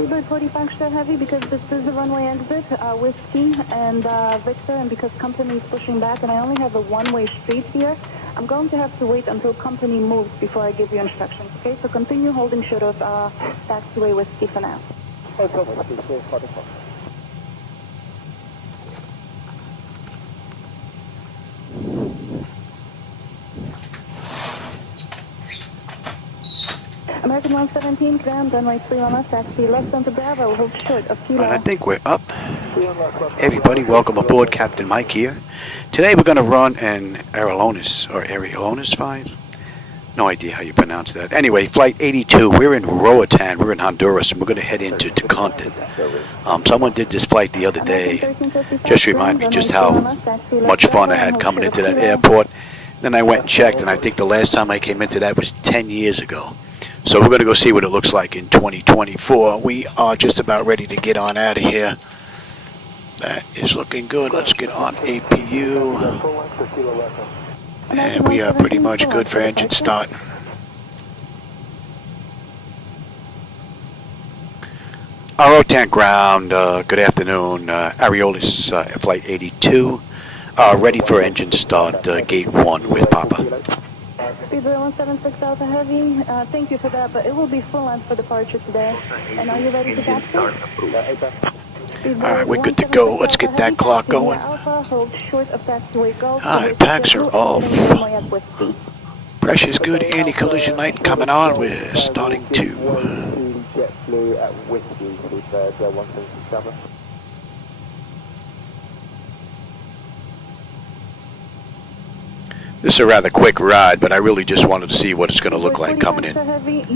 Speedbird 45 extra heavy, because this is the runway exit, Whiskey and Victor, and because company is pushing back and I only have a one-way street here, I'm going to have to wait until company moves before I give you instructions, okay? So continue holding short of taxiway Whiskey for now. American 117, ground, runway 31 left, taxi left onto Bravo, hold short of Kilo. And I think we're up. Everybody, welcome aboard. Captain Mike here. Today we're going to run an Aerolineas 5. No idea how you pronounce that. Anyway, Flight 82. We're in Roatan. We're in Honduras, and we're going to head into Toncontin. Someone did this flight the other day. Just remind me just how much fun I had coming into that airport. Then I went and checked, and I think the last time I came into that was 10 years ago. So we're going to go see what it looks like in 2024. We are just about ready to get on out of here. That is looking good. Let's get on APU. And we are pretty much good for engine start. Roatan ground, good afternoon. Aerolineas Flight 82. Ready for engine start, gate 1 with Papa. Speedbird 176 Alpha Heavy, thank you for that, but it will be full length for departure today. And are you ready to taxi? Alright, we're good to go. Let's get that clock going. Alright, packs are off. Pressure's good. Anti-collision light coming on. We're starting to... This is a rather quick ride, but I really just wanted to see what it's going to look like coming in. We've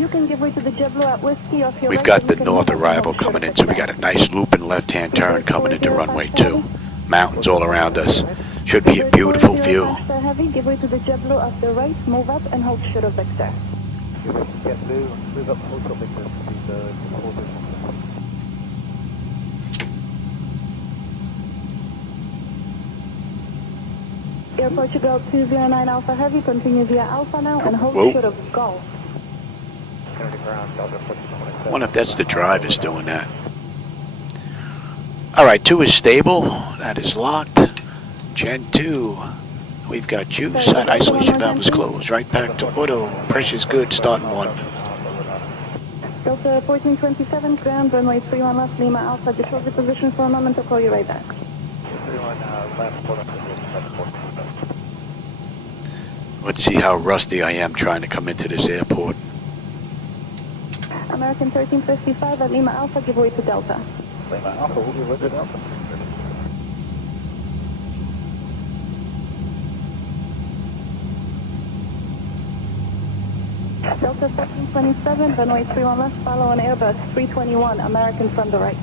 got the north arrival coming in, so we got a nice looping left-hand turn coming into runway 2. Mountains all around us. Should be a beautiful view. Give way to the JetBlue off the right, move up and hold short of Victor. Air Portugal 209 Alpha Heavy, continue via Alpha now and hold short of Golf. I wonder if that's the drivers doing that. Alright, 2 is stable. That is locked. Gen 2. We've got juice. That isolation valve is closed. Right back to auto. Pressure's good. Starting 1. Delta 1427, ground, runway 31 left, Lima Alpha. Just hold your position for a moment. I'll call you right back. Let's see how rusty I am trying to come into this airport. American 1355 at Lima Alpha, give way to Delta. Lima Alpha, we'll give way to Delta. Delta 1327, runway 31 left, follow an Airbus 321, American from the right.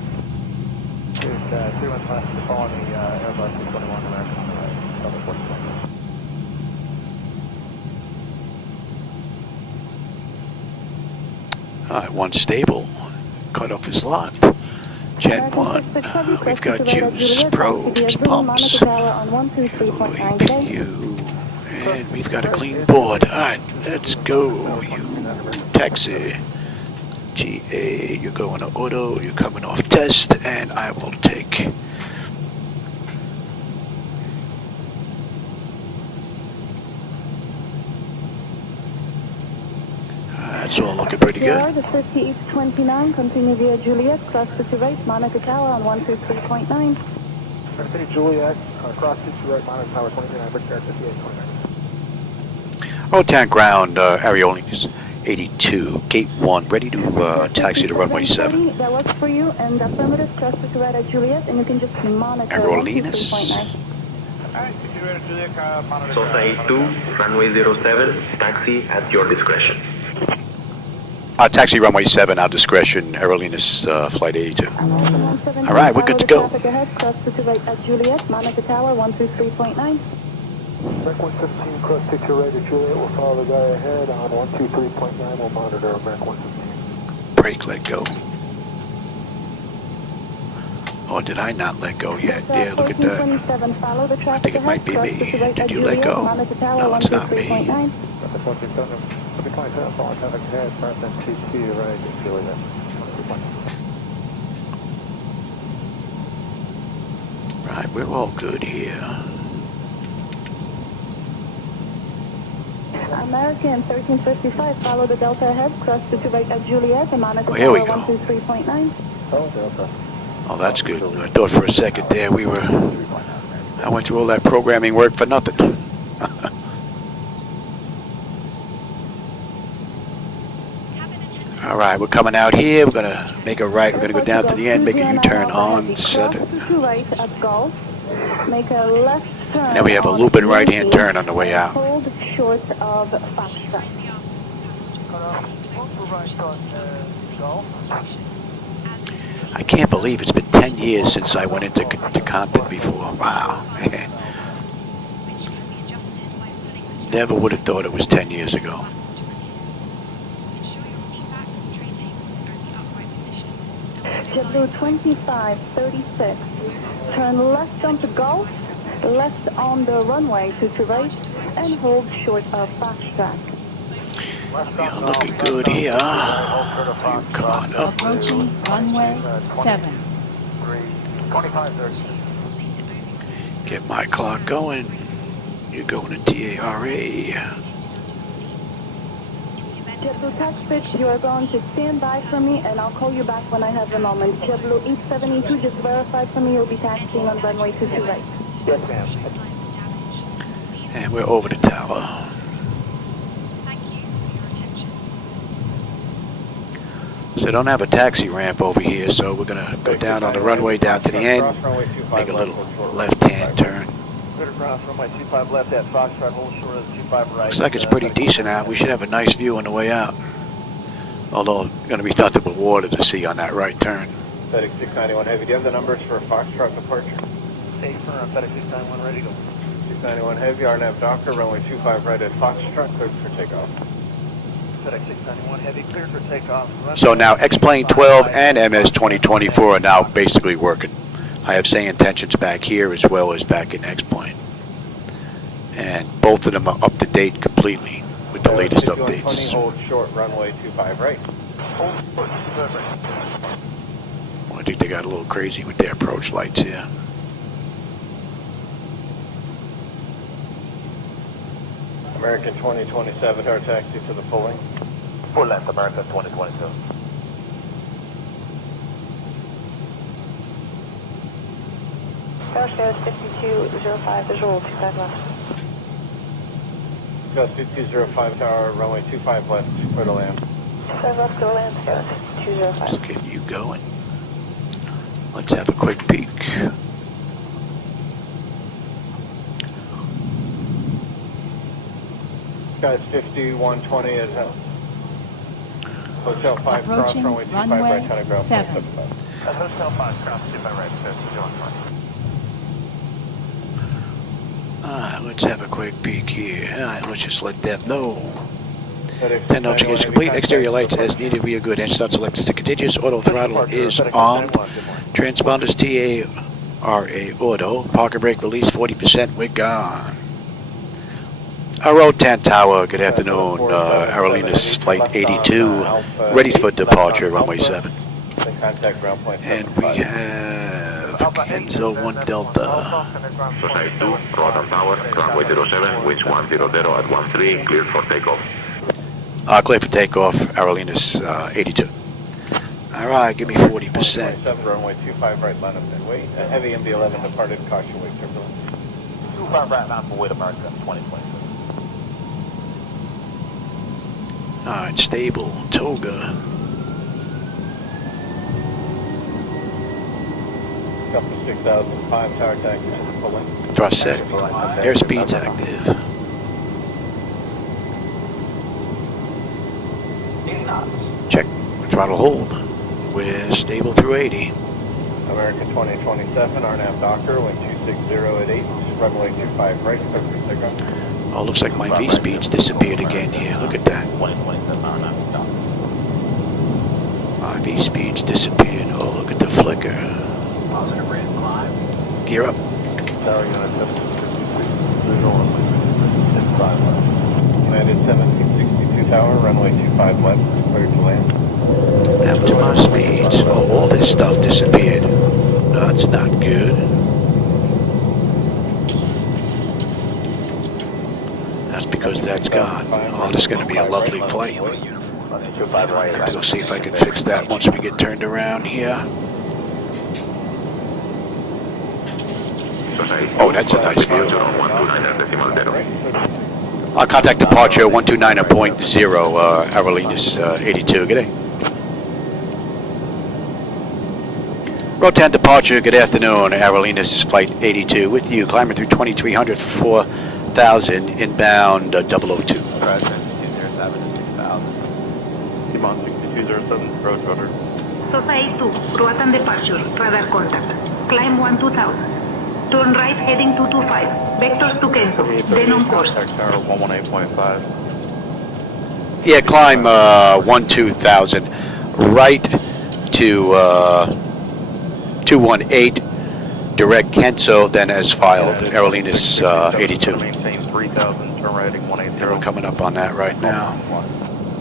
31 left, follow the Airbus 321, American from the right. Delta 14. Alright, 1 stable. Cutoff is locked. Gen 1. We've got juice, probes, pumps, APU, and we've got a clean board. Alright, let's go. You taxi. TA, you're going to auto, you're coming off test, and I will take. That's all looking pretty good. The 50 East 29, continue via Juliet, cross to right, Monica Tower on 123.9. 50 Juliet, cross to right, Monica Tower 29, Victor 5829. Roatan ground, Aerolineas 82, gate 1, ready to taxi to runway 7. That works for you, and affirmative, cross to right at Juliet, and you can just monitor Aerolineas. Sosa 82, runway 07, taxi at your discretion. Taxi runway 7, our discretion, Aerolineas Flight 82. Alright, we're good to go. Cross to right at Juliet, Monica Tower 123.9. American 115, cross to right at Juliet, we'll follow the guy ahead on 123.9, we'll monitor American 115. Brake, let go. Or did I not let go yet? Yeah, look at that. I think it might be me. Did you let go? No, it's not me. Right, we're all good here. American 1355, follow the Delta ahead, cross to right at Juliet, and monitor Here we tower go. 123.9. Oh, Delta. Oh, that's good. I thought for a second there I went through all that programming work for nothing. All right, we're coming out here. We're gonna make a right. We're gonna go down to the end, make a U-turn on 7. Cross to right at Gulf, make a left turn. And then we have a looping right-hand turn on the way out. Hold short of Foxtrot. I can't believe it's been 10 years since I went into Toncontin before. Wow. Never would have thought it was 10 years ago. JetBlue 2536, turn left onto Gulf, left on the runway to right, and hold short of Foxtrot. You're looking good here. Come on up. Approaching runway 7. Get my clock going. You're going to TARA. JetBlue Cockpit, you are going to stand by for me, and I'll call you back when I have a moment. JetBlue 872, just verify for me you'll be taxiing on runway 22 right. Yes, ma'am. And we're over the tower. So don't have a taxi ramp over here, so we're gonna go down on the runway down to the end, make a little left-hand turn. Looks like it's pretty decent out. We should have a nice view on the way out. Although, gonna be nothing but water to see on that right turn. FedEx 691 Heavy, do you have the numbers for Foxtrot departure? Hey, for FedEx 691, ready to go. 691 Heavy, RNAV Docker, runway 25 right at Foxtrot, cleared for takeoff. FedEx 691 Heavy, cleared for takeoff. So now X-Plane 12 and MS 2024 are now basically working. I have SayIntentions back here as well as back in X-Plane. And both of them are up to date completely with the latest updates. Hold short, runway 25 right. Hold short, 25 right. Well, I think they got a little crazy with their approach lights here. American 2027, our taxi to the full length. Full length, America 2022. Airstairs 5205, visual 25 left. Gus 5205 tower, runway 25 left, clear to land. 25 left, go land, Scout 5205. Let's get you going. Let's have a quick peek. Guys 5120 at Hotel 5 cross, Approaching runway 25 runway right, turn ground 7. 75. Hotel 5, cross 25 right, 5120. Alright, let's have a quick peek here. Alright, let's just let them know. FedEx 10 notifications complete. Exterior lights as needed. We are good. Engine starts selected to continuous. Auto throttle is on. Transponders TARA auto. Parking brake release 40%. We're gone. Roatan Tower. Good afternoon. Aerolineas Flight 82. Ready for departure. Runway 7. And we have Kenzo 1 Delta. Society 2, Roatan Tower, runway 07, wind 100 at 13, cleared for takeoff. Clear for takeoff. Aerolineas 82. All right, give me 40%. 7 runway 25 right, line up and wait. Heavy MD-11 departed, caution wait turbulence. 25 right, now for wait, America 2022. All right, stable. Toga. Up to 6005 tower taxi to the full length. Thrust set. Airspeed's active. 80 knots. Check. Throttle hold. We're stable through 80. American 2027, RNAV Docker, wind 260 at 8, runway 25 right, clear for takeoff. Oh, looks like my V-speed's disappeared again here. Look at that. 2027, RNAV Docker. My V-speed's disappeared. Oh, look at the flicker. Positive rate climb. Gear up. Tower unit 763, landed 1762 tower, runway 25 left, clear to land. Up to my speeds. Oh, all this stuff disappeared. That's not good. That's because that's gone. Oh, this is going to be a lovely flight. I have to go see if I can fix that once we get turned around here. Oh, that's a nice view. I'll contact departure 129.0, Aerolineas 82. Good day. Roatan departure, good afternoon. Aerolineas Flight 82 with you. Climbing through 2300 for 4,000 inbound 002. Present 207 to 6000. Simon 6207, approach order. SOSA 2, Roatan departure, radar contact. Climb 12000. Turn right heading 225. Vectors to Kenzo. Then on course. Contact tower 118.5. Yeah, climb 12,000 right to 218, direct Kenzo, then as filed, Aerolineas 82. Maintain 3000, turn right heading 180. Yeah, we're coming up on that right now.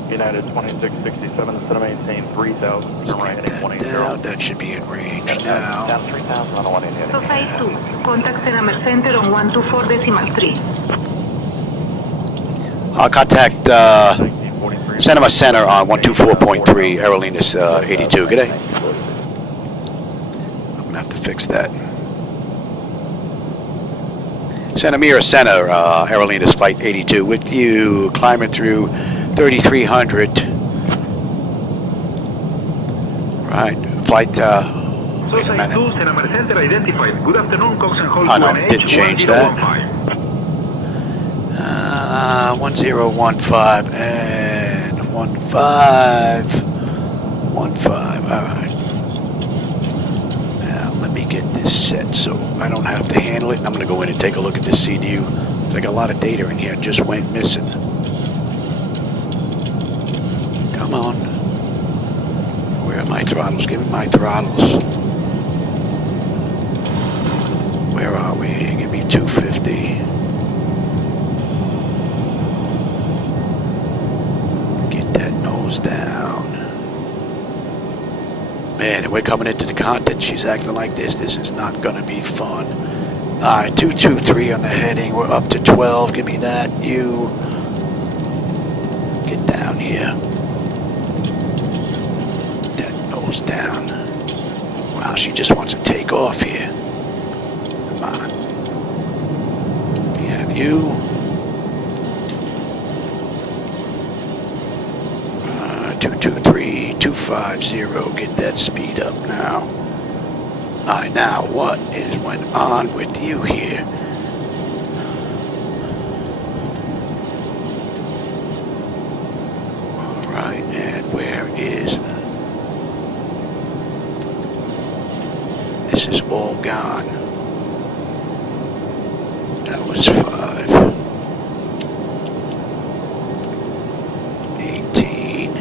United 2667, instead of maintain 3000, turn right heading 180. That should be in range now. Down 3000 on the 180. SOSA 2, contact Senamar Center on 124.3. I'll contact Cinema Center on 124.3, Aerolineas 82. Good day. I'm going to have to fix that. Laminar Center, Aerolineas Flight 82 with you, climbing through 3,300. Right, flight, wait a minute. Oh no, it didn't change that. 1015 and 1515. Alright. Now let me get this set so I don't have to handle it. I'm going to go in and take a look at this CDU. There's like a lot of data in here, just went missing. Come on. Where are my throttles? Give me my throttles. Where are we? Give me 250. Get that nose down. Man, we're coming into the content. She's acting like this. This is not going to be fun. Alright, 223 on the heading. We're up to 12. Give me that. You. Get down here. That nose down. Wow, she just wants to take off here. Come on. We have you. 223, 250. Get that speed up now. Alright, now what is went on with you here? Alright, and where is... This is all gone. That was 5. 18.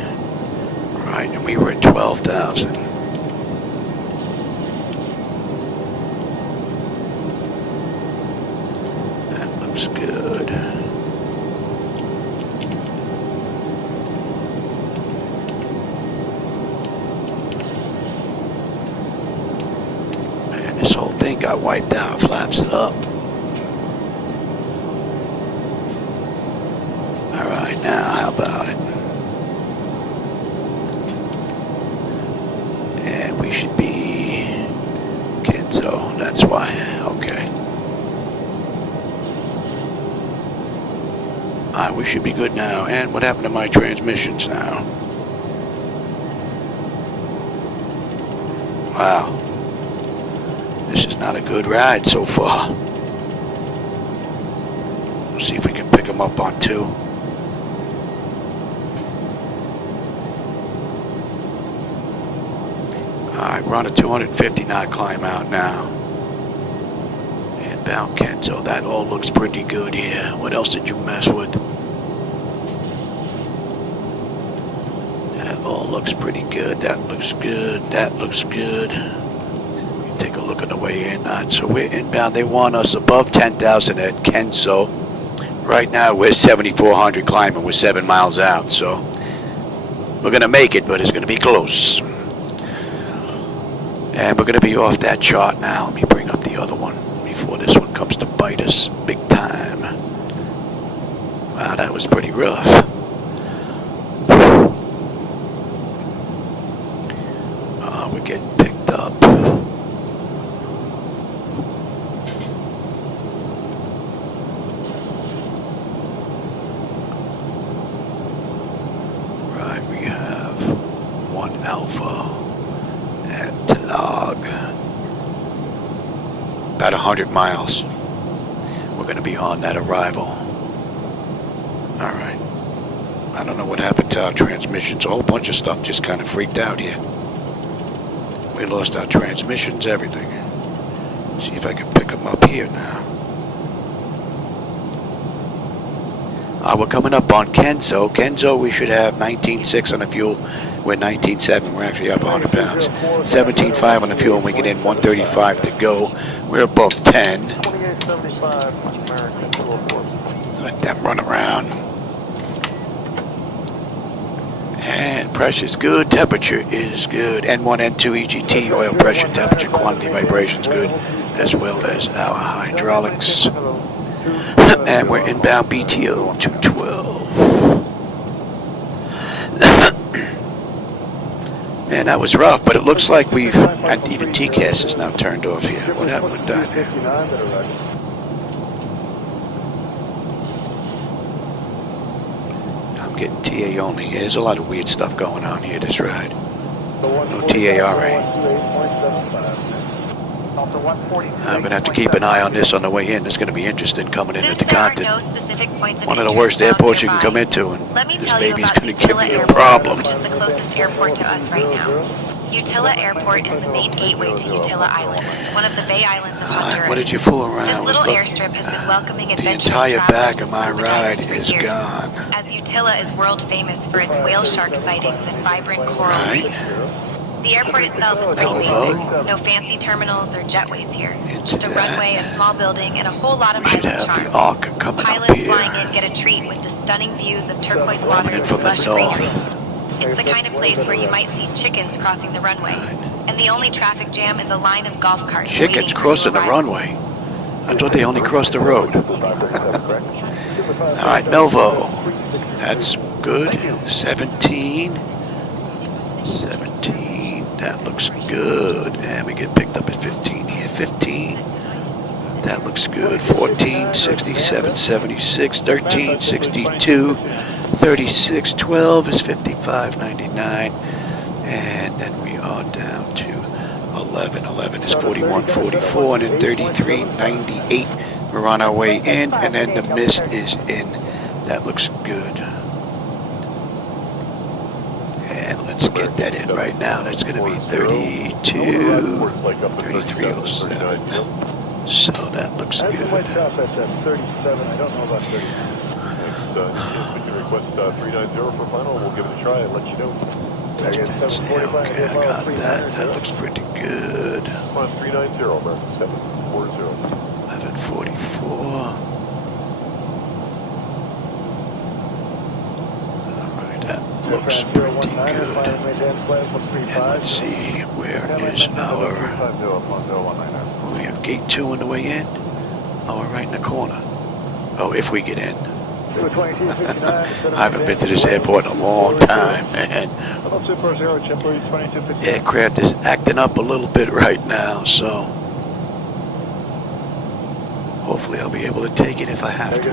Right, and we were at 12,000. That looks good. Man, this whole thing got wiped out, flaps up. Alright, now how about it? And we should be Kenzo, that's why, okay. Alright, we should be good now. And what happened to my transmissions now? Wow. This is not a good ride so far. We'll see if we can pick them up on 2. Alright, we're on a 250 knot climb out now. Inbound Kenzo, that all looks pretty good here. What else did you mess with? That all looks pretty good. That looks good. That looks good. Take a look at the way in. Alright, so we're inbound. They want us above 10,000 at Kenzo. Right now we're 7,400 climbing. We're 7 miles out, so we're going to make it, but it's going to be close. And we're going to be off that chart now. Let me bring up the other one before this one comes to bite us big time. Wow, that was pretty rough. We're getting picked up. Right, we have 1 Alpha at Talag. About 100 miles. We're going to be on that arrival. All right. I don't know what happened to our transmissions. A whole bunch of stuff just kind of freaked out here. We lost our transmissions, everything. See if I can pick them up here now. We're coming up on Kenzo. Kenzo, we should have 19.6 on the fuel. We're 19.7. We're actually up 100 pounds. 17.5 on the fuel, and we get in 135 to go. We're above 10. 2875 American 204. Let them run around. And pressure's good, temperature is good. N1, N2, EGT, oil pressure, temperature, quantity, vibration's good, as well as our hydraulics. And we're inbound BTO 212. Man, that was rough, but it looks like we've, and even TCAS is now turned off here. What happened with that? I'm getting TA only. There's a lot of weird stuff going on here this ride. No TARA. I'm going to have to keep an eye on this on the way in. It's going to be interesting coming into Toncontin. One of the worst airports you can come into, and this baby's going to give me a problem. Which is the closest airport to us right now. Utila Airport is the main gateway to Utila Island, one of the Bay Islands of Honduras. What did you fool around This with? little Look, airstrip has been welcoming the adventurous entire travelers back of and my scuba ride divers for is years, gone. as Utila is world famous for its whale shark sightings and vibrant coral Right. reefs. The airport itself is pretty basic. No fancy terminals or jetways here. Just a runway, a small building, and a whole lot of We should island have the charm. Ark coming up Pilots here. flying in get a treat with the stunning views of turquoise Coming in waters from and the lush north. greenery. It's the kind of place where you might see chickens crossing the runway. And the only traffic jam is a line of golf carts Chickens waiting for crossing new the arrivals. runway. I thought they only crossed the road. All right, Novo. That's good. 17. 17. That looks good. And we get picked up at 15 here. 15. That looks good. 14, 67, 76, 13, 62, 36, 12 is 55.99. And then we are down to 11. 11 is 41, 44, and then 33.98. We're on our way in, and then the mist is in. That looks good. And let's get that in right now. That's going to be 32, 3307. So that looks good. I don't know about 30. If you request 390 for final, we'll give it a try and let you know. Okay, I got that. That looks pretty good. Come on, 390, American 740. 1144. Alright, that looks pretty good. And let's see, where is our... We have gate 2 on the way in. Oh, we're right in the corner. Oh, if we get in. I haven't been to this airport in a long time, man. Aircraft is acting up a little bit right now, so hopefully I'll be able to take it if I have to.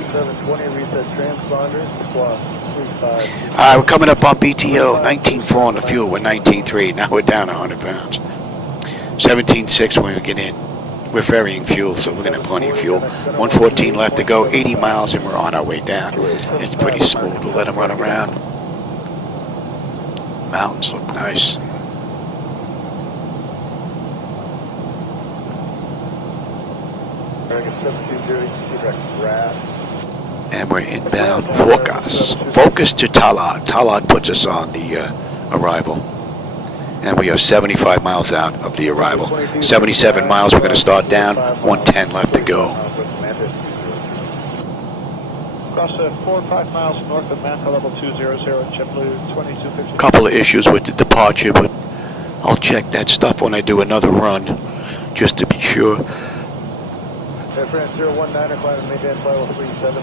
Alright, we're coming up on BTO. 19.4 on the fuel. We're 19.3. Now we're down 100 pounds. 17.6 when we get in. We're ferrying fuel, so we're going to have plenty of fuel. 114 left to go, 80 miles, and we're on our way down. It's pretty smooth. We'll let them run around. Mountains look nice. And we're inbound Focus. Focus to Talad. Talad puts us on the arrival. And we are 75 miles out of the arrival. 77 miles, we're going to start down. 110 left to go. Cross 4 or 5 miles north of Manta level 200, JetBlue 2250. Couple of issues with the departure, but I'll check that stuff when I do another run, just to be sure. Air France 019, climb Maydan level 370.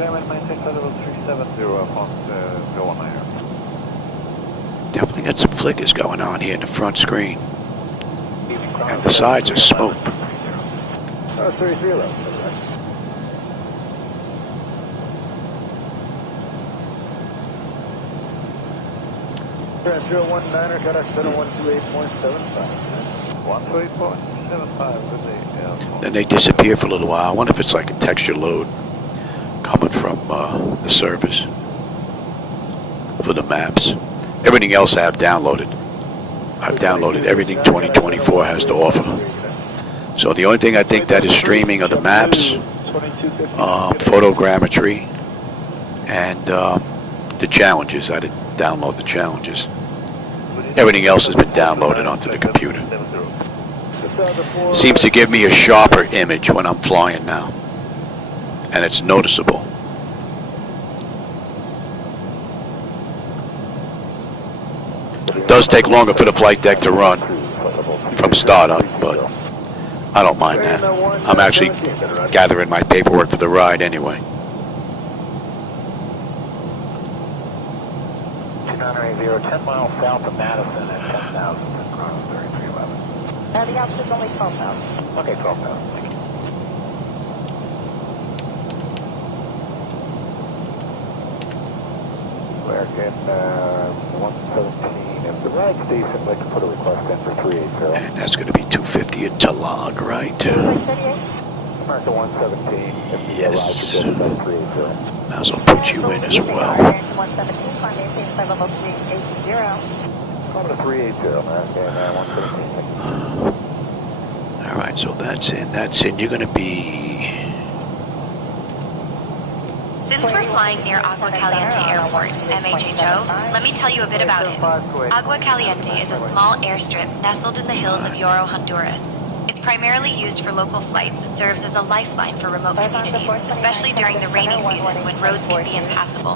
Airman, maintain flight level 370 upon Aerolineas. Definitely got some flickers going on here in the front screen. And the sides are smooth. 30. Trans 019er, contact 7128.75. 128.75, good day. Then they disappear for a little while. I wonder if it's like a texture load coming from the servers for the maps. Everything else I have downloaded. I've downloaded everything 2024 has to offer. So the only thing I think that is streaming are the maps, photogrammetry, and the challenges. I didn't download the challenges. Everything else has been downloaded onto the computer. Seems to give me a sharper image when I'm flying now. And it's noticeable. It does take longer for the flight deck to run from startup, but I don't mind that. I'm actually gathering my paperwork for the ride anyway. 2980, 10 miles south of Madison at 10,000 across 3311. The altitude's only 12,000. Okay, 12,000. Thank you. American 117. If the ride's decent, I'd like to put a request in for 380. And that's going to be 250 at Talag, right? American 117. If the Yes. ride's good, 380. Might as well put you in as well. 117, climb maintain flight level 380. Call it a 380, American 117. All right, so that's in. You're going to be... Since we're flying near Agua Caliente Airport, MHRO, let me tell you a bit about it. Agua Caliente is a small airstrip nestled in the hills of Yoro, Honduras. It's primarily used for local flights and serves as a lifeline for remote communities, especially during the rainy season when roads can be impassable.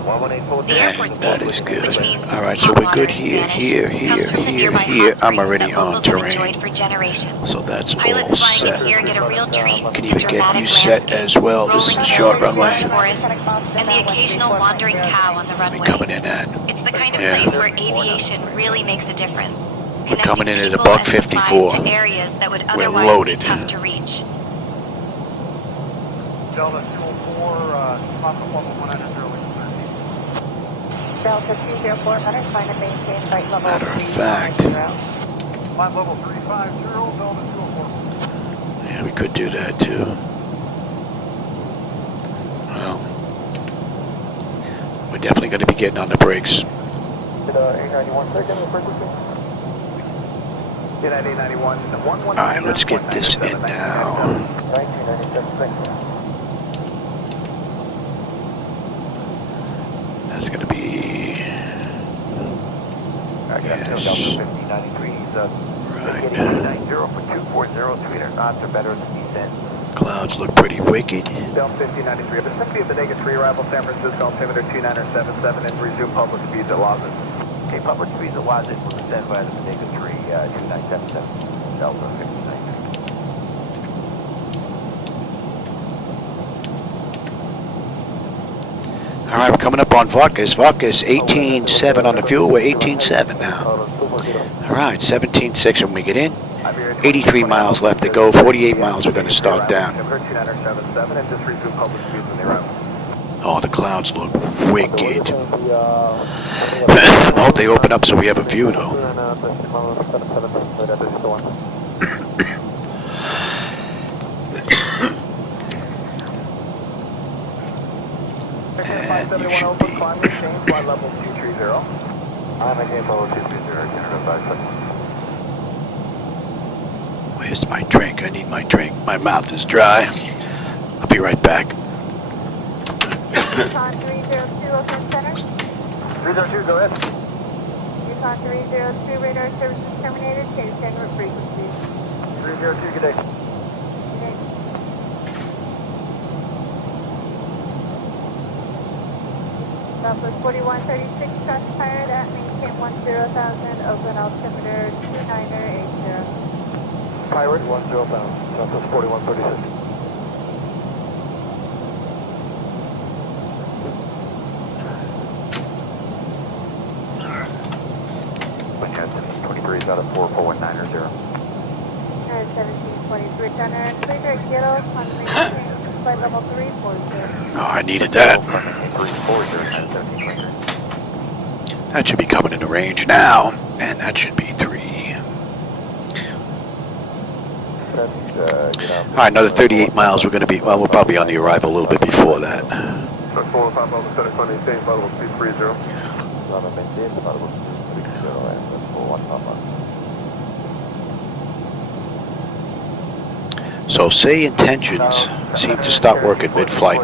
The airport's That name, is good. which means All right, so hot we're water good in here, Spanish, here, comes from the nearby here. hot I'm springs already that on locals have terrain. enjoyed for generations. So that's all Pilots flying set. in here get a real treat Can with the even get dramatic you set landscape, as well. This is rolling a short hills, runway. lush forests, and the occasional wandering cow on the We're runway. coming in at. It's the kind of Yeah. place where aviation really makes a difference. We're coming in at a connecting people buck and supplies 54. to areas that would We're otherwise loaded. be tough to reach. Delta 204, Papa 190. Delta 204, climb and maintain flight level Matter of fact. 350. Climb level 350, Delta 204. Yeah, we could do that too. Well, we're definitely going to be getting on the brakes. 891 second, frequency. 891, All right, let's get this in now. 1997, That's going to be... Delta 5093, Right. 890 for 240, 300 knots or better than descent. Clouds look pretty wicked. Delta 5093, vicinity of the -3 arrival San Francisco, altimeter 2977 and resume public speeds at Lawson. Okay, public speeds at Lawson will descend via the -3, 2977, Delta 5093. All right, we're coming up on Vodkas. Vodkas 18.7 on the fuel. We're 18.7 now. All right, 17.6 when we get in. 83 miles left to go. 48 miles we're going to start down. Oh, the clouds look wicked. I hope they open up so we have a view, though. And you should be... Where's my drink? I need my drink. My mouth is dry. I'll be right back. Yukon 302, Oakland Center. 302, go ahead. Yukon 302, radar services terminated. Change en frequency. 302, good day. Southwest 4136, transpired at maintain 10,000, Oakland altimeter 2980. Pirate 10,000, Southwest 4136. degrees out of 4419 or 0. 1723 Center, clear direct yellow, confirmation, flight level 340. Oh, I needed that. 340, That should be coming into range now, and that should be 3. All right, another 38 miles. We're going to be, well, we'll probably be on the arrival a little bit before that. So SayIntentions seem to stop working mid-flight,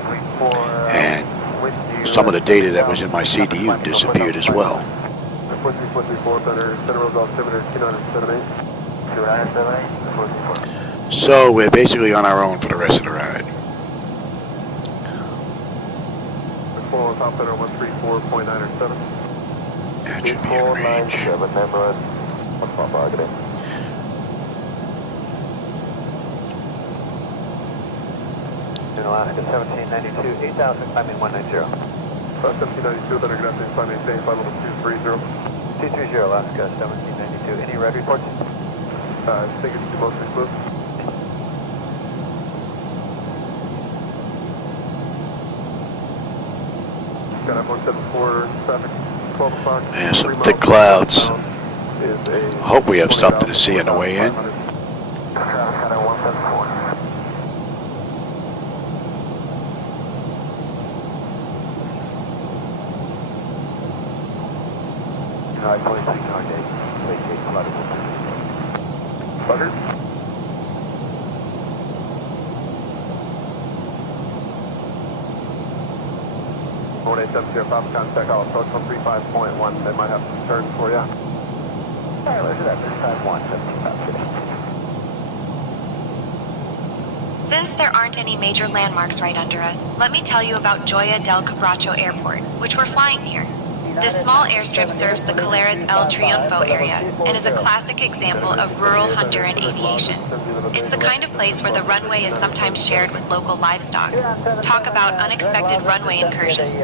and some of the data that was in my CDU disappeared as well. So we're basically on our own for the rest of the ride. That should be in range. In Alaska 1792, 8000, climbing 190. 1792, then you're going to have to climb maintain flight level 230. 230, Alaska 1792. Any red reports? I think it's mostly smooth. Got up 174 traffic, 12 o'clock. Yeah, some thick clouds. Hope we have something to see on the way in. Butter? One 870 Papa contact, I'll approach 135.1. They might have some turns for you. Alright, let's do that. 351, 17 Since there aren't any major landmarks right under us, let me tell you about Joya del Cabracho Airport, which we're flying near. This small airstrip serves the Caleres El Triunfo area and is a classic example of rural Honduran aviation. It's the kind of place where the runway is sometimes shared with local livestock. Talk about unexpected runway incursions.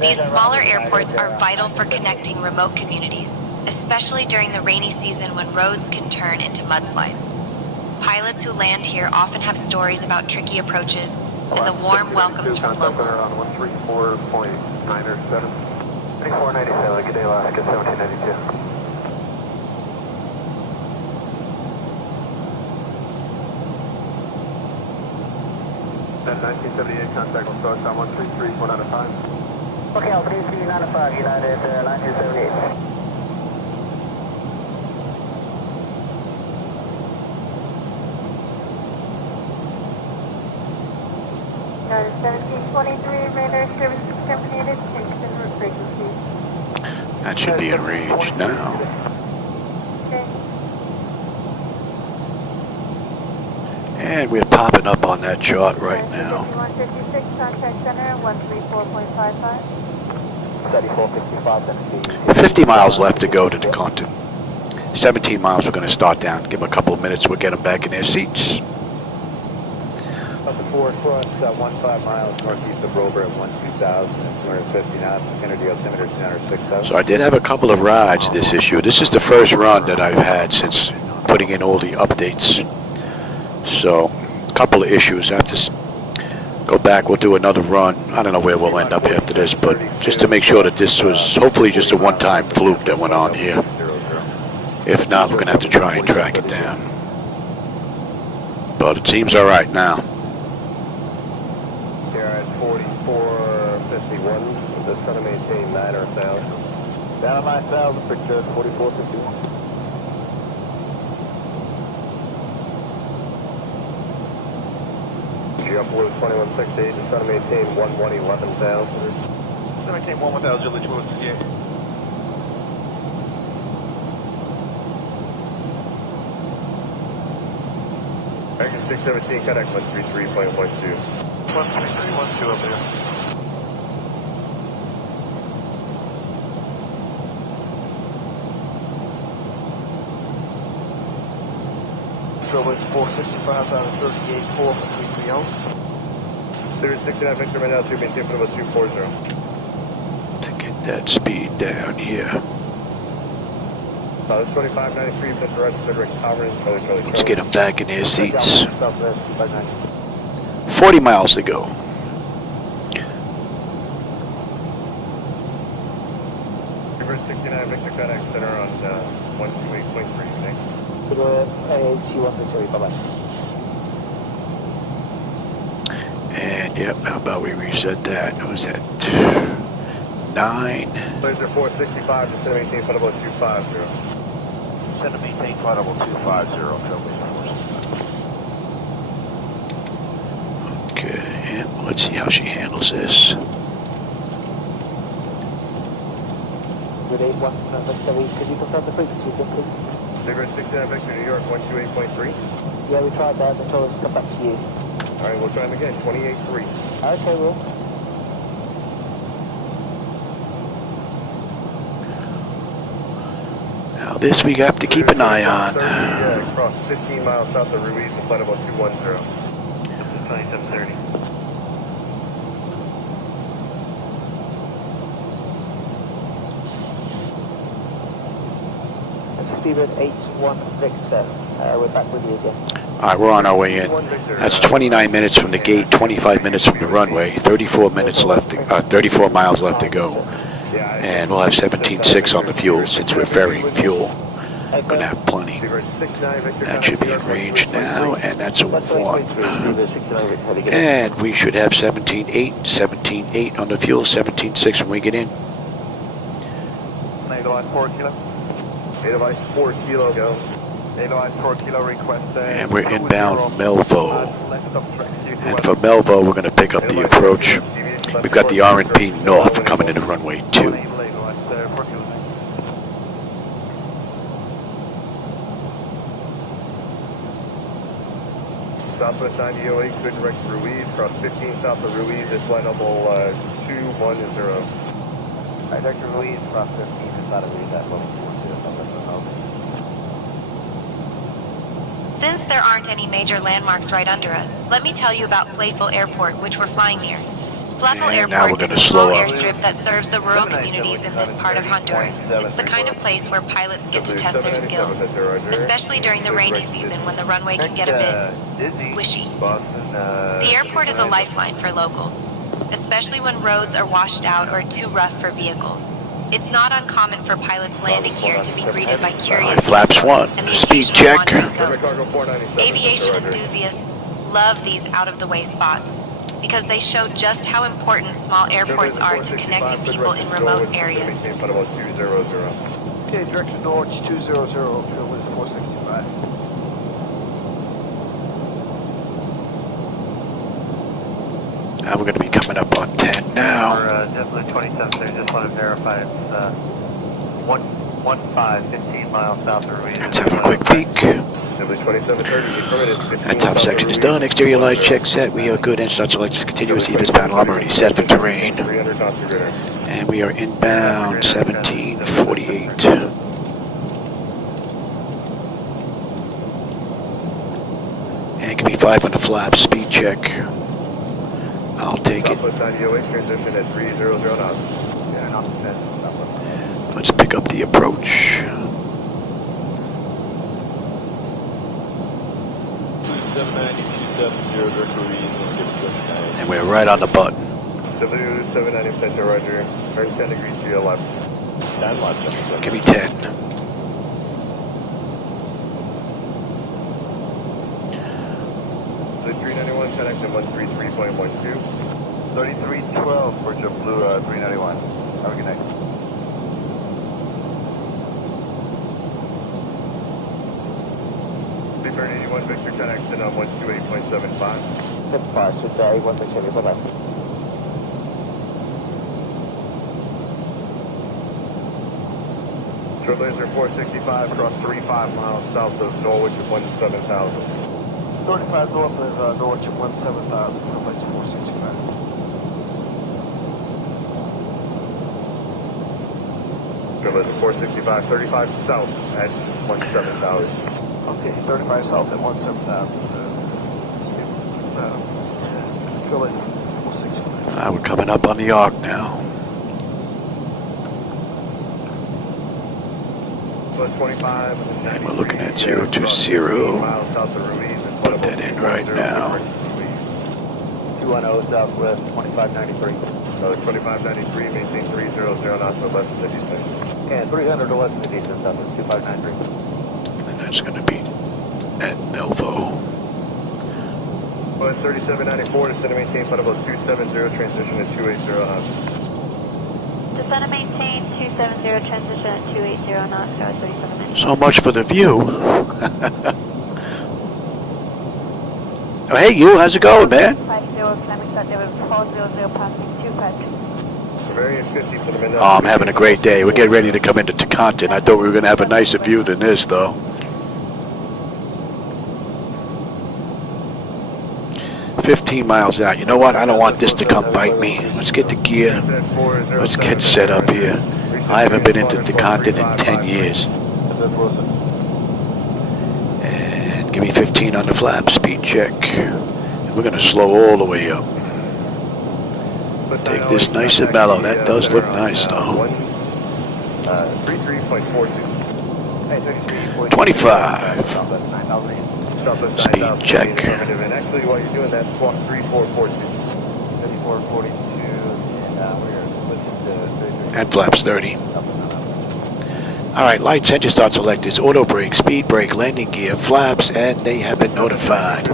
These smaller airports are vital for connecting remote communities, especially during the rainy season when roads can turn into mudslides. Pilots who land here often have stories about tricky approaches and the warm welcomes from locals. 134.907. 3497, good day, Alaska 1792. Then 1978 contact will start on 133, 1 out of 5. Okay, I'll 33, 9 out of 5, United 1978. United 1723, radar service terminated, Kingston frequency. That should be in range now. Okay. And we're popping up on that chart right now. 156, contact center, 134.55. 3455, 50 miles left to go to Toncontin. 17 miles we're going to start down. Give them a couple of minutes, we'll get them back in their seats. Up to 4 cross 15 miles northeast of Rover at 12,000 and 250 knots. Kennedy altimeter 206,000. So I did have a couple of rides this issue. This is the first run that I've had since putting in all the updates. So a couple of issues. I have to go back. We'll do another run. I don't know where we'll end up after this, but just to make sure that this was hopefully just a one-time fluke that went on here. If not, we're going to have to try and track it down. But it seems all right now. Here at 4451, just trying to maintain 9 or 1,000. Down 9,000, picture 4451. Blue 2168, just trying to maintain 11,000. Maintain 11,000, Julie 268. American 617, contact 133.12. 133.12 up there. So it's 465 out of 38, 4 for 330. There's 69 Victor right now, 2 maintain for about 240. To get that speed down here. South 2593, Mr. Registered Rick Towers, Charlie Charlie. Let's get them back in their seats. 40 miles to go. Reverse 69, Victor Contact Center on 128.3, next. Bye-bye. And yep, how about we reset that? What was that? 9. Laser 465, descend and maintain flight level 250. Descend and maintain flight level 250, Trailblazer 465. Okay, yeah, let's see how she handles this. Good 81, could you confirm the frequency again, please? Reverse 69, Victor New York 128.3. Yeah, we tried that, they told us to come back to you. All right, we'll try them again, 28.3. Okay, Will. Now this we have to keep an eye on. Cross 15 miles south of Ruiz and flight level 210. This is 2730. Speedbird 81 Victor. We're back with you again. Alright, we're on our way in. That's 29 minutes from the gate, 25 minutes from the runway, 34 minutes left, 34 miles left to go. And we'll have 17.6 on the fuel since we're ferrying fuel. Gonna have plenty. That should be in range now, and that's a 1. And we should have 17.8 on the fuel, 17.6 when we get in. Adelize 4 kilo. Adelize 4 kilo, go. Adelize 4 kilo request. And we're inbound Melvo. And for Melvo, we're gonna pick up the approach. We've got the RNP-North coming into runway 2. Southwest 9008, good direct to Ruiz, cross 15 south of Ruiz, it's flight level 210. Alright, Dr. Ruiz, cross 15 is not a read that level 210. Since there aren't any major landmarks right under us, let me tell you about Playful Airport, which we're flying near. Playful And now we're Airport gonna is a slow small up. airstrip that serves the rural communities in this part of Honduras. It's the kind of place where pilots get to test their skills, especially during the rainy season when the runway can get a bit squishy. The airport is a lifeline for locals, especially when roads are washed out or too rough for vehicles. It's not uncommon for pilots landing here to be greeted by curious Flaps 1, and the speed occasional check. wandering goat. Aviation enthusiasts love these out-of-the-way spots because they show just how important small airports are to connecting people in remote areas. Okay, direction Norwich 200, fuel is 465. Now we're going to be coming up on 10 now. Definitely 27 there, just want to verify it's 15 miles south of Ruiz. Let's have a quick peek. That top section is done. Exterior light check set. We are good. Engine selects continuous EVIS panel. I'm already set for terrain. And we are inbound 1748. And give me 5 on the flaps. Speed check. I'll take it. Let's pick up the approach. And we're right on the button. W790 Roger. Turn 10 degrees to your left. Give me 10. The 391 connection 133.12. 3312 for JetBlue 391. Have a good night. Seabird 81 Victor connection on 128.75. 75, should say 1 Victor, bye-bye. Trailblazer 465 across 35 miles south of Norwich at 17,000. 35 north of Norwich at 17,000, Trailblazer 465. Trailblazer 465, 35 south at 17,000. Okay, 35 south at 17,000. Trailblazer 465. We're coming up on the arc now. And we're looking at 020. Put that in right now. 210 Southwest 2593. 2593, maintain 300 knots or less than 56. And 300 or less than 56, Southwest 2593. And that's going to be at Melvo. 3794, descend and maintain flight level 270, transition at 280 knots. Descend and maintain 270, transition at 280 knots, 37. So much for the view. Oh, hey, you, how's it going, man? 50, climbing start, 400, passing 253. Oh, I'm having a great day. We're getting ready to come into Toncontin. I thought we were going to have a nicer view than this, though. $15 miles out. You know what? I don't want this to come bite me. Let's get the gear. Let's get set up here. I haven't been into Toncontin in 10 years. And give me 15 on the flap. Speed check. And we're going to slow all the way up. Take this nice and mellow. That does look nice, though. 25. Speed check. Actually, while you're doing that, squawk 3442. 3442, and we're switching to... And flaps 30. Alright, lights, engine start selectors, auto brake, speed brake, landing gear, flaps, and they have been notified.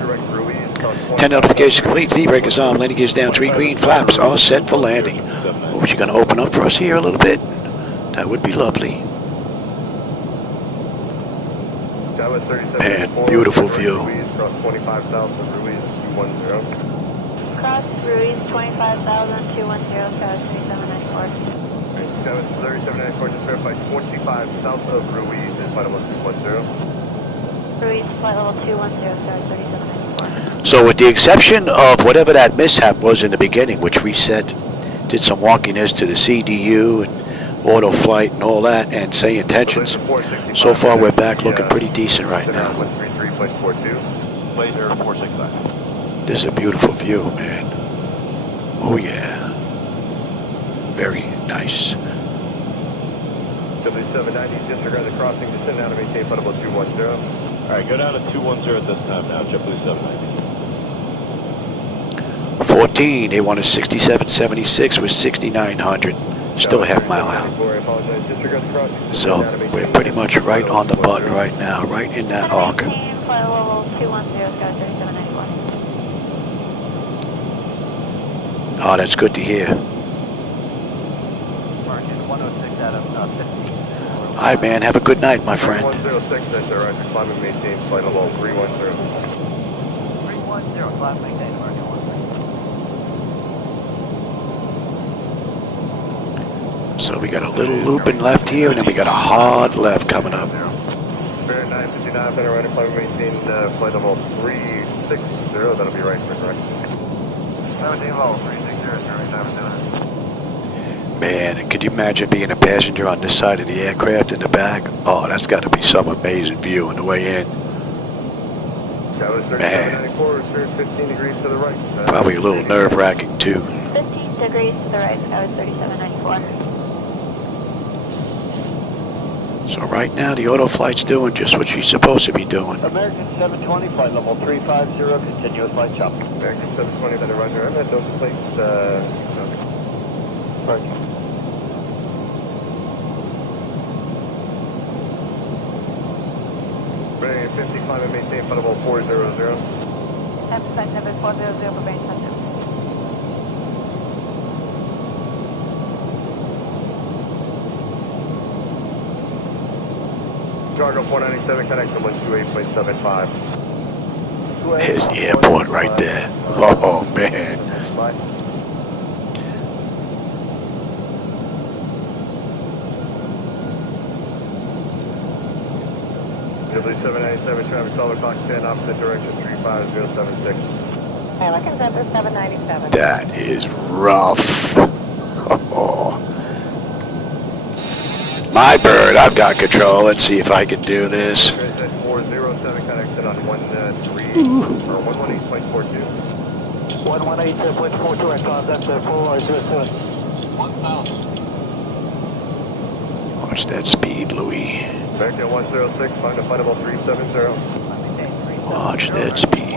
10 notifications complete, speed brake is on, landing gears down, 3 green, flaps all set for landing. Oh, is she going to open up for us here a little bit? That would be lovely. Man, beautiful view. Cross 25,000 Ruiz 210. Cross Ruiz 25,000, 210, 3794. 3794, just verify 25 south of Ruiz is flight level 210. Ruiz, flight level 210, 3794. So with the exception of whatever that mishap was in the beginning, which we said did some wonkiness to the CDU and auto flight and all that, and SayIntentions, so far we're back looking pretty decent right now. This is a beautiful view, man. Oh yeah. Very nice. W790, disregard the crossing, descend now to maintain flight level 210. Alright, go down to 210 at this time now, JetBlue 790. 14, they want a 6776 with 6,900. Still a half mile out. So we're pretty much right on the button right now, right in that arc. Oh, that's good to hear. All right, man. Have a good night, my friend. 106, that's all right. Climb and maintain flight level 310. 310, climb and maintain flight level 310. So we got a little looping left here, and then we got a hard left coming up. Spirit 959, better right, climb and maintain flight level 360. That'll be right for correct. 17 level 360, serving time doing it. Man, could you imagine being a passenger on this side of the aircraft in the back? Oh, that's got to be some amazing view on the way in. Man, 15 degrees to the right. probably a little nerve-wracking too. 15 degrees to the right, Sky 3794. So right now the auto flight's doing just what she's supposed to be doing. American 720, flight level 350, continuous flight chop. American 720, better roger. I'm at those plates, parking. Ready 55 and maintain flight level 400. Flight number 400 for Base Boeing. Cargo 497, connect to 128.75. There's the airport right there. Oh, man. W797, traffic solid clock 10, opposite direction 35076. Hey, looking at the 797. That is rough. Oh. My bird, I've got control. Let's see if I can do this. 407 connected on 13 or 118.42. 118.42, I thought that's a 407. 1,000. Watch that speed, Louis. American 106, find a flight level 370. Watch that speed.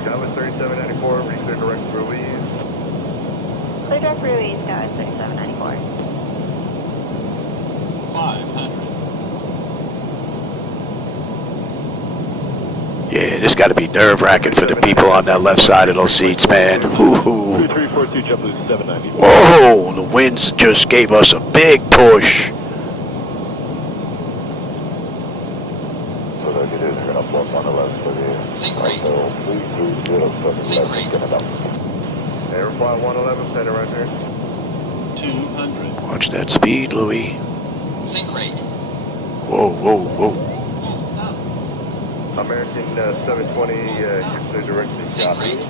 Skyline 3794, reclear direct Ruiz. Clear direct Ruiz, guys, 3794. 500. Yeah, this got to be nerve-wracking for the people on that left side of those seats, man. Ooh. 2342, jump loose 790. Whoa, the winds just gave us a big push. So that it is going to plus 111 for the... Sync rate. 330. Sync rate. Airfly 111, center right here. 200. Watch that speed, Louis. Sync rate. Whoa, whoa, whoa. American 720, clear direct to Sync rate.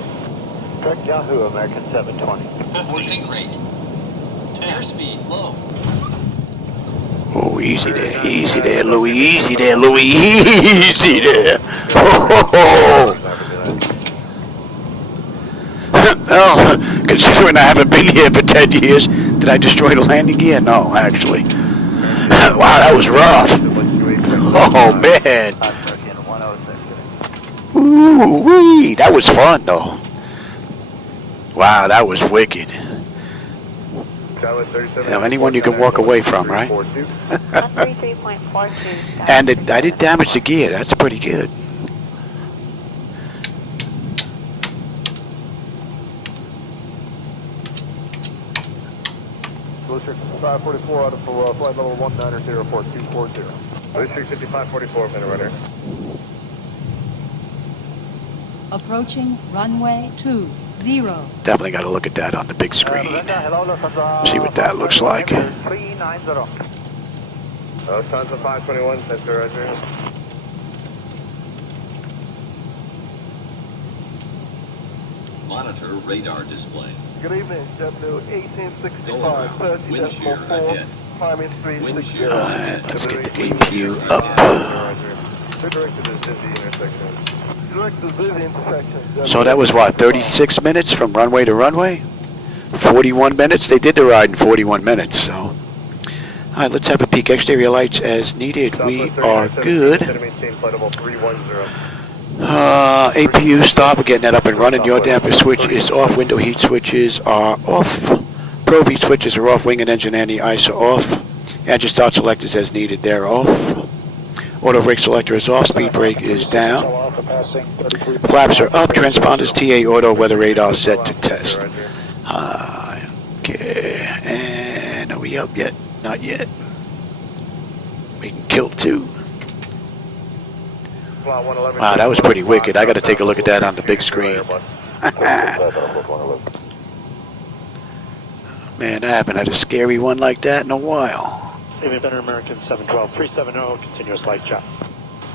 Correct Yahoo, American 720. Sync rate. Airspeed low. Oh, easy there, Louis, easy there, Louis, easy there. Oh, well, considering I haven't been here for 10 years, did I destroy the landing gear? No, actually. Wow, that was rough. Oh, man. Ooh-wee, that was fun, though. Wow, that was wicked. Now, anyone you can walk away from, right? 133.42. And I didn't damage the gear. That's pretty good. District 5544 out of flight level 1904240. District 5544, minute runner. Approaching runway 20. Definitely got to look at that on the big screen. See what that looks like. 390. Lufthansa 521, center Roger. Monitor radar display. Good evening, W1865, Go around. Wind shear 30.4, ahead. climbing Wind 360. shear ahead. Let's get the APU up. They're directed to Dizzy intersection. Direct to the intersection. So that was what, 36 minutes from runway to runway? 41 minutes? They did the ride in 41 minutes, so. All right, let's have a peek. Exterior lights as needed. We are good. APU stop. We're getting that up and running. Your damper switch is off. Window heat switches are off. Probe heat switches are off. Wing and engine anti-ice are off. Engine start selectors as needed. They're off. Auto brake selector is off. Speed brake is down. Flaps are up. Transponders TA auto weather radar set to test. Okay. And are we up yet? Not yet. We can kill two. Wow, that was pretty wicked. I got to take a look at that on the big screen. Man, I haven't had a scary one like that in a while. Better American 712, 370, continuous light check.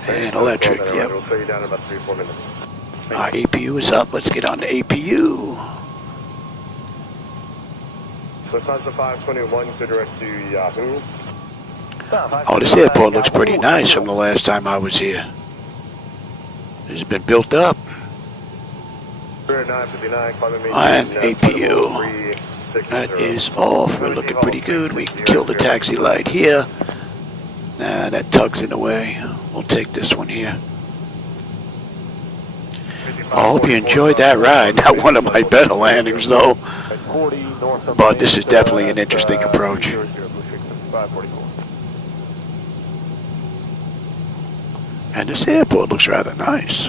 And electric, yep. Our APU is up. Let's get on the APU. Lufthansa 521, clear direct to Yahoo. Oh, this airport looks pretty nice from the last time I was here. It's been built up. And APU. That is off. We're looking pretty good. We can kill the taxi light here. Nah, that tug's in the way. We'll take this one here. I hope you enjoyed that ride. Not one of my better landings, though. But this is definitely an interesting approach. And this airport looks rather nice.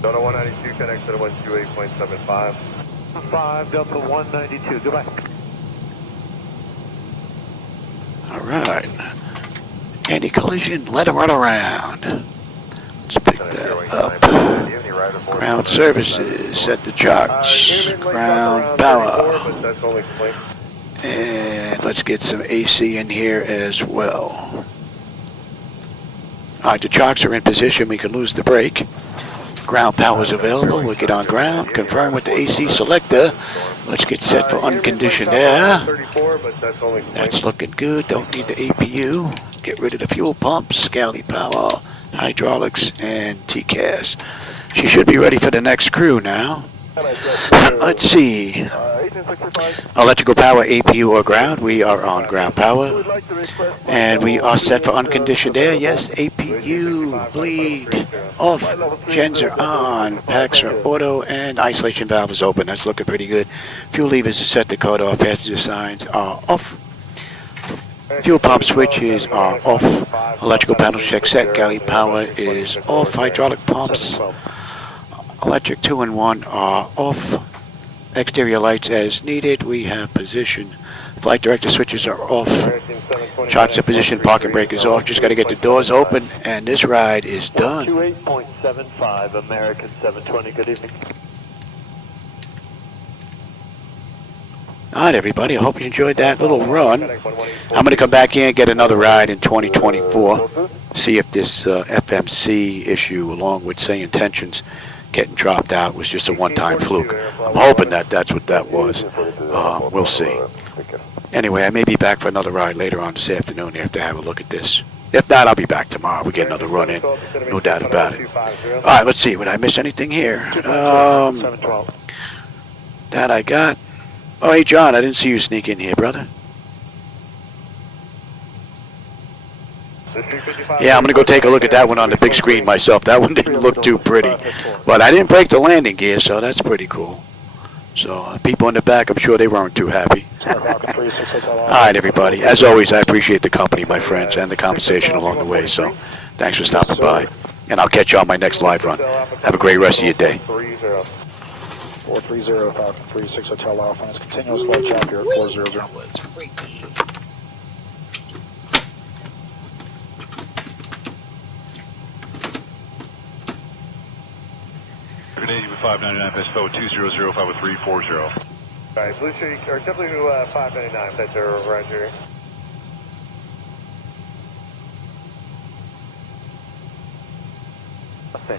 Delta 192 connects to 128.75. 5 Delta 192, goodbye. All right. Anti-collision, let them run around. Let's pick that up. Ground services, set the chocks, ground power. And let's get some AC in here as well. All right, the chocks are in position. We can lose the brake. Ground power is available. We'll get on ground. Confirm with the AC selector. Let's get set for unconditioned air. That's looking good. Don't need the APU. Get rid of the fuel pumps, galley power, hydraulics, and TCAS. She should be ready for the next crew now. Let's see. Electrical power, APU or ground. We are on ground power. And we are set for unconditioned air. Yes, APU, bleed, off. Gens are on. Packs are auto and isolation valve is open. That's looking pretty good. Fuel levers are set to cut off. Passenger signs are off. Fuel pump switches are off. Electrical panel check set. Galley power is off. Hydraulic pumps, electric 2 and 1 are off. Exterior lights as needed. We have position. Flight director switches are off. Charts of position. Parking brake is off. Just got to get the doors open, and this ride is done. 28.75 American 720. Good evening. All right, everybody. I hope you enjoyed that little run. I'm going to come back here and get another ride in 2024. See if this FMC issue, along with SayIntentions getting dropped out, was just a one-time fluke. I'm hoping that that's what that was. We'll see. Anyway, I may be back for another ride later on this afternoon after I have a look at this. If not, I'll be back tomorrow. We get another run in, no doubt about it. All right, let's see. Would I miss anything here? That I got. Oh, hey, John, I didn't see you sneak in here, brother. Yeah, I'm going to go take a look at that one on the big screen myself. That one didn't look too pretty. But I didn't break the landing gear, so that's pretty cool. So people in the back, I'm sure they weren't too happy. All right, everybody. As always, I appreciate the company, my friends, and the conversation along the way. So thanks for stopping by. And I'll catch you on my next live run. Have a great rest of your day. 430 Falcon 36 Hotel Alpha. It's continuous low chapter at 400. Grenade 599, best FO 2005 with 340. Alright, Blue Streak, or W599, that's Roger.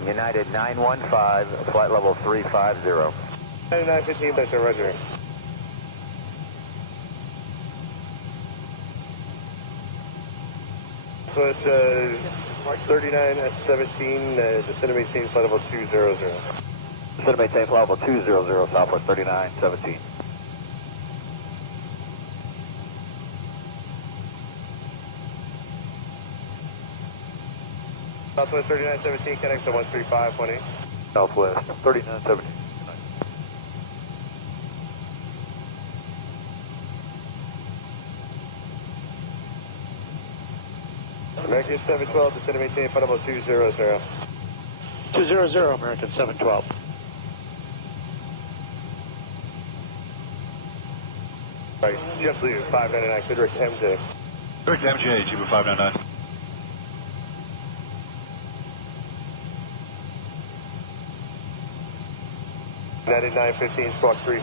United 915, flight level 350. 9915, that's Roger. So it's 39 at 17, descend maintain flight level 200. Descend maintain flight level 200, Southwest 3917. Southwest 3917, connect to 13520. Southwest 3917. American 712, descend maintain flight level 200. 200, American 712. Right, JetBlue 599, direct MJ. Direct MJ, Juba 599. United 915, squawk 3.